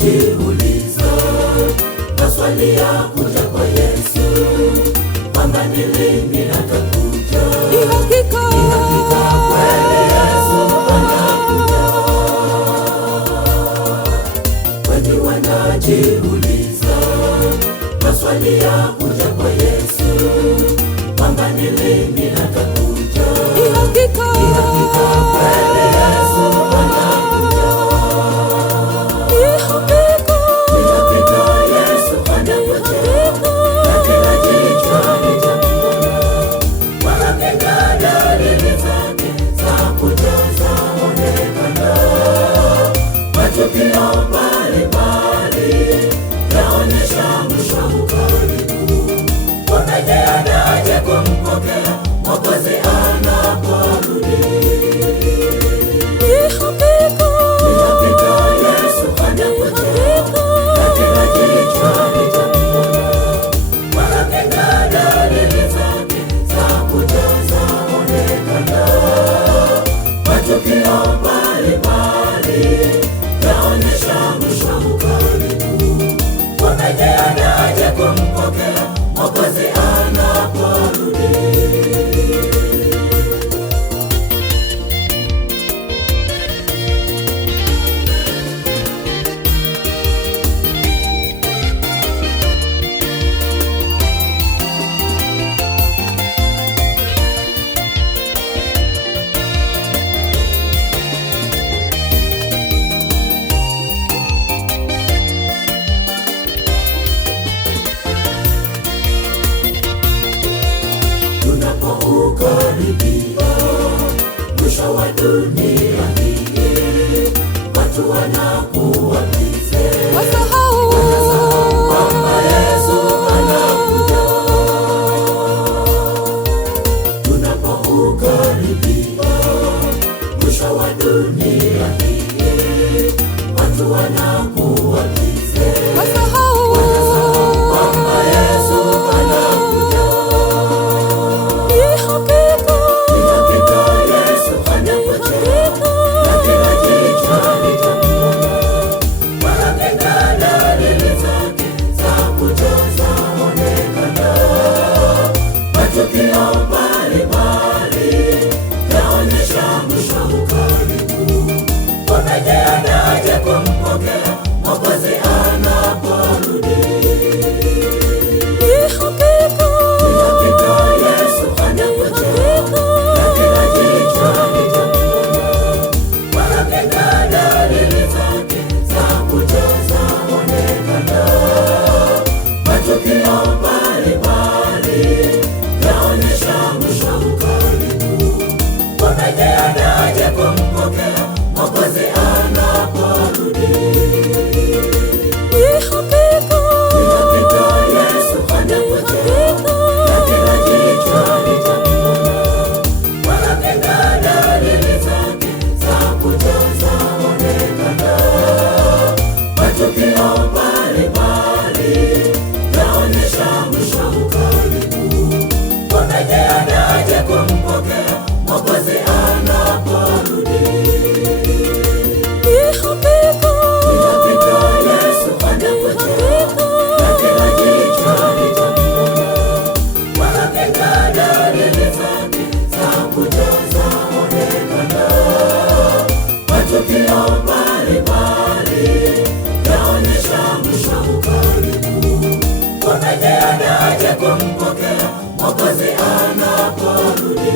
wanajiuliza maswali ya kuja kwa Yesu, kwamba ni lini atakuja. Ni hakika kweli Yesu anakuja. Wengi wanajiuliza maswali ya kuja kwa Yesu, kwamba ni lini atakuja. Ni hakika kweli Yesu anakuja. Ni hakika Yesu anakuja. Na kila jicho litamuona, wala dalili zake za kuja zaonekana. Matukio mbalimbali yaonyesha mwisho ukaribu. Wamejiandaje kumpokea Mwokozi anaporudi? Ni hakika Yesu anakuja. Na kila jicho litamuona, wala dalili zake za kuja zaonekana. Matukio mbalimbali yaonyesha mwisho ukaribu. Wamejiandaje kumpokea Mwokozi anaporudi? Tunapoukaribia mwisho wa dunia hii, watu wanakuwa bize, wasahau kwamba Yesu anakuja. Tunapoukaribia mwisho wa dunia hii, watu wanakuwa bize, wasahau kwamba Yesu anakuja. Ni hakika Yesu anakuja. Na kila jicho litamuona, wala dalili zake za kuja zaonekana. Matukio mbalimbali yaonyesha mwisho ukaribu. Wamejiandaje kumpokea Mwokozi anaporudi? Ni hakika Yesu anakuja. Na kila jicho litamuona, wala dalili zake za kuja zaonekana. Matukio mbalimbali yaonyesha mwisho ukaribu. Wamejiandaje kumpokea Mwokozi anaporudi? Ni hakika Yesu anakuja. Na kila jicho litamuona, wala dalili zake za kuja zaonekana. Matukio mbalimbali yaonyesha mwisho ukaribu. Wamejiandaje kumpokea Mwokozi anaporudi? Ni hakika Yesu anakuja. Na kila jicho litamuona, wala dalili zake za kuja zaonekana. Matukio mbalimbali yaonyesha mwisho ukaribu. Wamejiandaje kumpokea Mwokozi anaporudi?